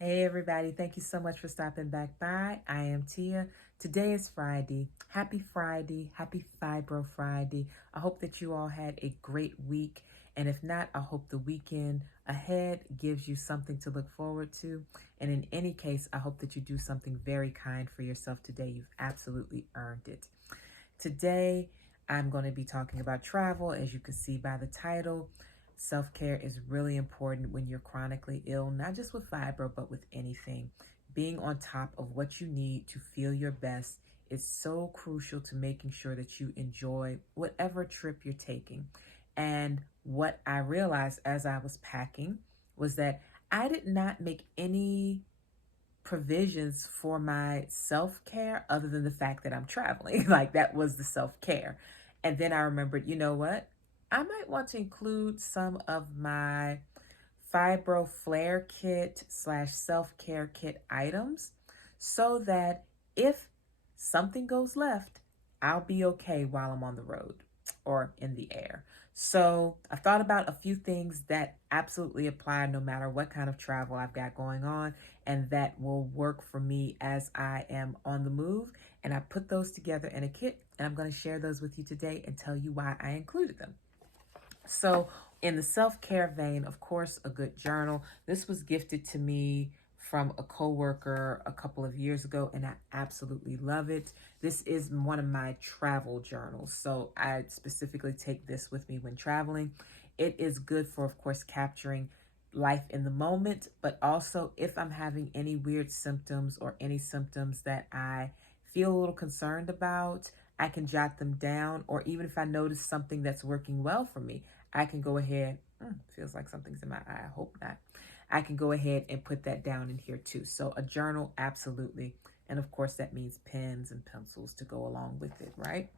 Hey everybody, thank you so much for stopping back by. I am Tia. Today is Friday. Happy Friday. Happy Fibro Friday. I hope that you all had a great week. And if not, I hope the weekend ahead gives you something to look forward to. And in any case, I hope that you do something very kind for yourself today. You've absolutely earned it. Today, I'm going to be talking about travel. As you can see by the title, self-care is really important when you're chronically ill, not just with fibro, but with anything. Being on top of what you need to feel your best is so crucial to making sure that you enjoy whatever trip you're taking. And what I realized as I was packing was that I did not make any provisions for my self-care other than the fact that I'm traveling. Like that was the self-care. And then I remembered, you know what? I might want to include some of my Fibro Flare Kit / self-care kit items so that if something goes left, I'll be okay while I'm on the road or in the air. So I've thought about a few things that absolutely apply no matter what kind of travel I've got going on, and that will work for me as I am on the move. And I put those together in a kit, and I'm going to share those with you today and tell you why I included them. So in the self-care vein, of course, a good journal. This was gifted to me from a coworker a couple of years ago, and I absolutely love it. This is one of my travel journals, so I specifically take this with me when traveling. It is good for, of course, capturing life in the moment, but also if I'm having any weird symptoms or any symptoms that I feel a little concerned about, I can jot them down, or even if I notice something that's working well for me, I can go ahead, feels like something's in my eye, I hope not. I can go ahead and put that down in here too. So a journal, absolutely. And of course that means pens and pencils to go along with it, right?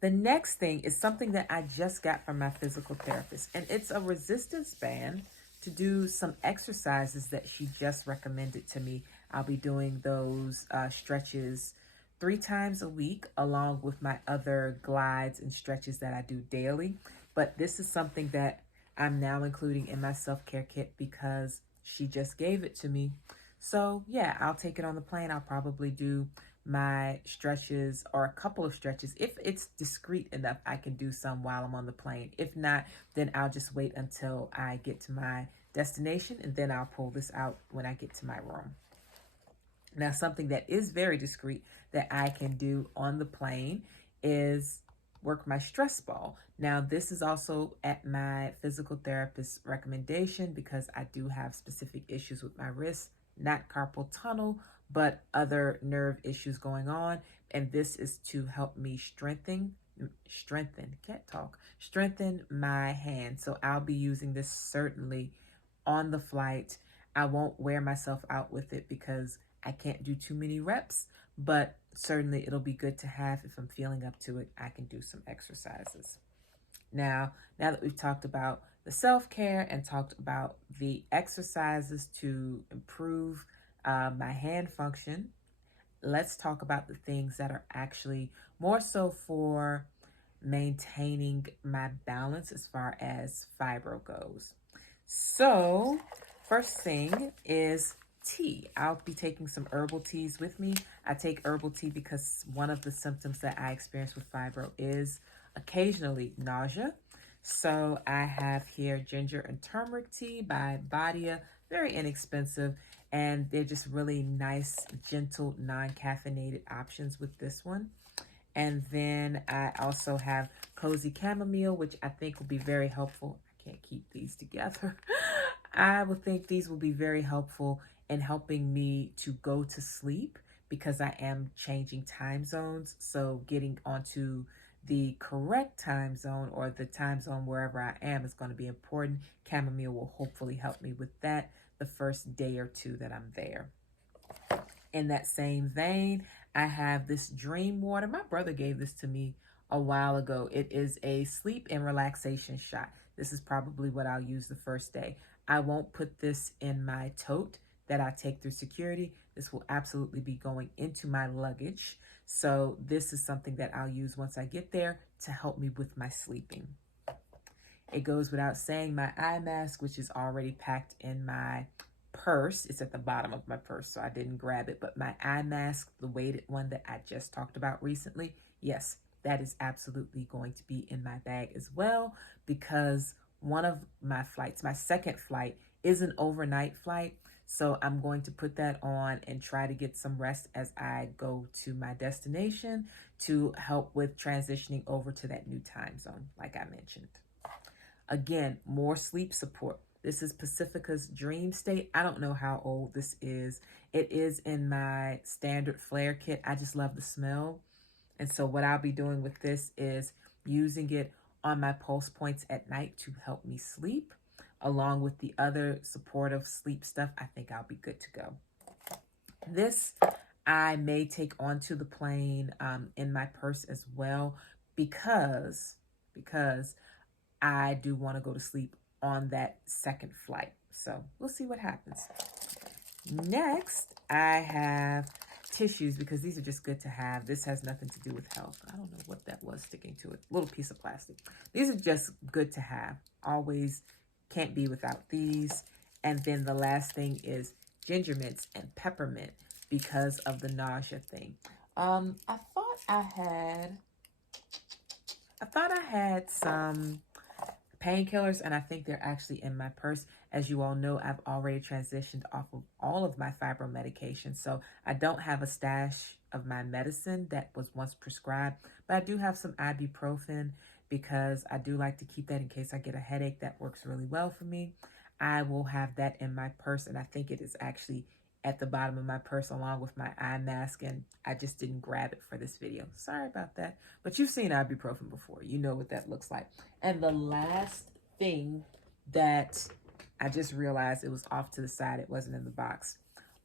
The next thing is something that I just got from my physical therapist, and it's a resistance band to do some exercises that she just recommended to me. I'll be doing those stretches 3 times a week, along with my other glides and stretches that I do daily. But this is something that I'm now including in my self-care kit because she just gave it to me. So yeah, I'll take it on the plane. I'll probably do my stretches or a couple of stretches. If it's discreet enough, I can do some while I'm on the plane. If not, then I'll just wait until I get to my destination, and then I'll pull this out when I get to my room. Now, something that is very discreet that I can do on the plane is work my stress ball. Now, this is also at my physical therapist's recommendation because I do have specific issues with my wrist, not carpal tunnel, but other nerve issues going on. And this is to help me strengthen my hand. So I'll be using this certainly on the flight. I won't wear myself out with it because I can't do too many reps, but certainly it'll be good to have. If I'm feeling up to it, I can do some exercises. Now that we've talked about the self-care and talked about the exercises to improve my hand function, let's talk about the things that are actually more so for maintaining my balance as far as fibro goes. So first thing is tea. I'll be taking some herbal teas with me. I take herbal tea because one of the symptoms that I experience with fibro is occasionally nausea. So I have here ginger and turmeric tea by Badia, very inexpensive, and they're just really nice, gentle, non-caffeinated options with this one. And then I also have cozy chamomile, which I think will be very helpful. I can't keep these together. I would think these will be very helpful in helping me to go to sleep because I am changing time zones. So getting onto the correct time zone or the time zone wherever I am is going to be important. Chamomile will hopefully help me with that the first day or two that I'm there. In that same vein, I have this dream water. My brother gave this to me a while ago. It is a sleep and relaxation shot. This is probably what I'll use the first day. I won't put this in my tote that I take through security. This will absolutely be going into my luggage. So this is something that I'll use once I get there to help me with my sleeping. It goes without saying my eye mask, which is already packed in my purse, it's at the bottom of my purse, so I didn't grab it, but my eye mask, the weighted one that I just talked about recently, yes, that is absolutely going to be in my bag as well, because one of my flights, my second flight, is an overnight flight. So I'm going to put that on and try to get some rest as I go to my destination to help with transitioning over to that new time zone, like I mentioned. Again, more sleep support. This is Pacifica's Dream State. I don't know how old this is. It is in my standard flare kit. I just love the smell. And so what I'll be doing with this is using it on my pulse points at night to help me sleep. Along with the other supportive sleep stuff, I think I'll be good to go. This I may take onto the plane in my purse as well, because I do want to go to sleep on that second flight. So we'll see what happens. Next, I have tissues, because these are just good to have. This has nothing to do with health. I don't know what that was sticking to it. Little piece of plastic. These are just good to have. Always can't be without these. And then the last thing is ginger mints and peppermint, because of the nausea thing. I thought I had some painkillers, and I think they're actually in my purse. As you all know, I've already transitioned off of all of my fibro medication, so I don't have a stash of my medicine that was once prescribed, but I do have some ibuprofen, because I do like to keep that in case I get a headache. That works really well for me. I will have that in my purse, and I think it is actually at the bottom of my purse along with my eye mask, and I just didn't grab it for this video. Sorry about that. But you've seen ibuprofen before. You know what that looks like. And the last thing that I just realized, it was off to the side, it wasn't in the box,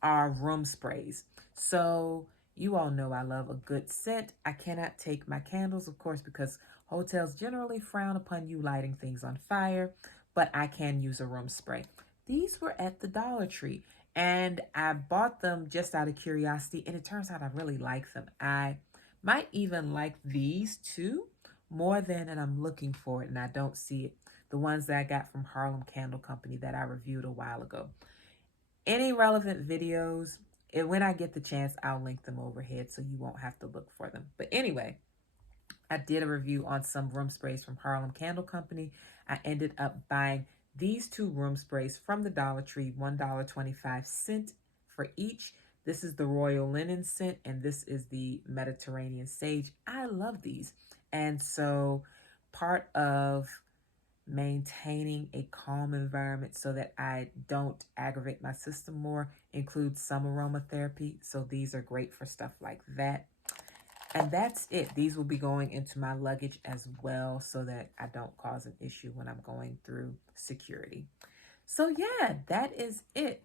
are room sprays. So you all know I love a good scent. I cannot take my candles, of course, because hotels generally frown upon you lighting things on fire, but I can use a room spray. These were at the Dollar Tree, and I bought them just out of curiosity, and it turns out I really like them. I might even like these two more than, and I'm looking for it and I don't see it, the ones that I got from Harlem Candle Company that I reviewed a while ago. Any relevant videos, and when I get the chance, I'll link them overhead so you won't have to look for them. But anyway, I did a review on some room sprays from Harlem Candle Company. I ended up buying these two room sprays from the Dollar Tree, $1.25 for each. This is the Royal Linen scent, and this is the Mediterranean Sage. I love these. And so part of maintaining a calm environment so that I don't aggravate my system more includes some aromatherapy. So these are great for stuff like that. And that's it. These will be going into my luggage as well, so that I don't cause an issue when I'm going through security. So yeah, that is it.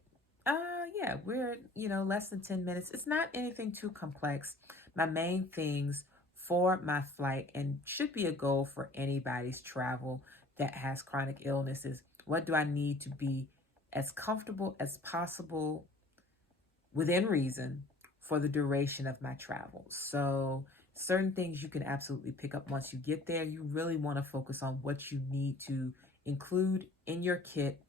Yeah, we're, less than 10 minutes. It's not anything too complex. My main things for my flight, and should be a goal for anybody's travel that has chronic illnesses, what do I need to be as comfortable as possible within reason for the duration of my travel. So certain things you can absolutely pick up once you get there. You really want to focus on what you need to include in your kit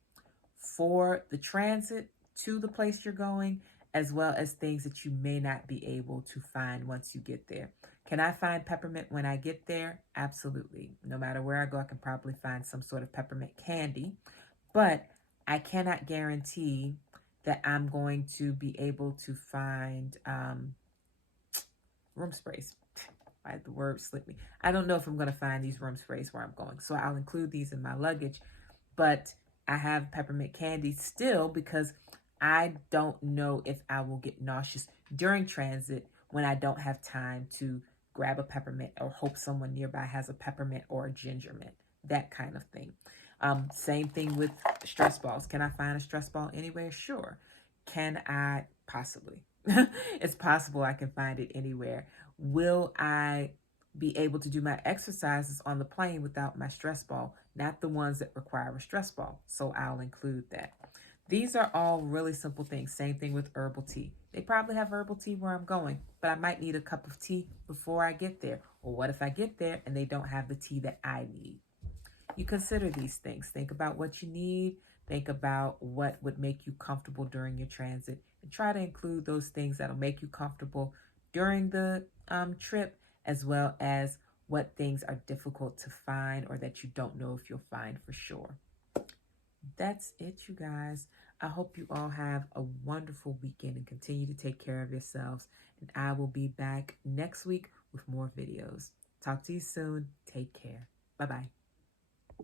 for the transit to the place you're going, as well as things that you may not be able to find once you get there. Can I find peppermint when I get there? Absolutely. No matter where I go, I can probably find some sort of peppermint candy, but I cannot guarantee that I'm going to be able to find room sprays. The word slipped me. I don't know if I'm going to find these room sprays where I'm going, so I'll include these in my luggage, but I have peppermint candy still, because I don't know if I will get nauseous during transit when I don't have time to grab a peppermint or hope someone nearby has a peppermint or a ginger mint, that kind of thing. Same thing with stress balls. Can I find a stress ball anywhere? Sure. Can I? Possibly. It's possible I can find it anywhere. Will I be able to do my exercises on the plane without my stress ball? Not the ones that require a stress ball. So I'll include that. These are all really simple things. Same thing with herbal tea. They probably have herbal tea where I'm going, but I might need a cup of tea before I get there. Or what if I get there and they don't have the tea that I need? You consider these things. Think about what you need. Think about what would make you comfortable during your transit and try to include those things that'll make you comfortable during the trip, as well as what things are difficult to find or that you don't know if you'll find for sure. That's it, you guys. I hope you all have a wonderful weekend and continue to take care of yourselves. And I will be back next week with more videos. Talk to you soon. Take care. Bye-bye.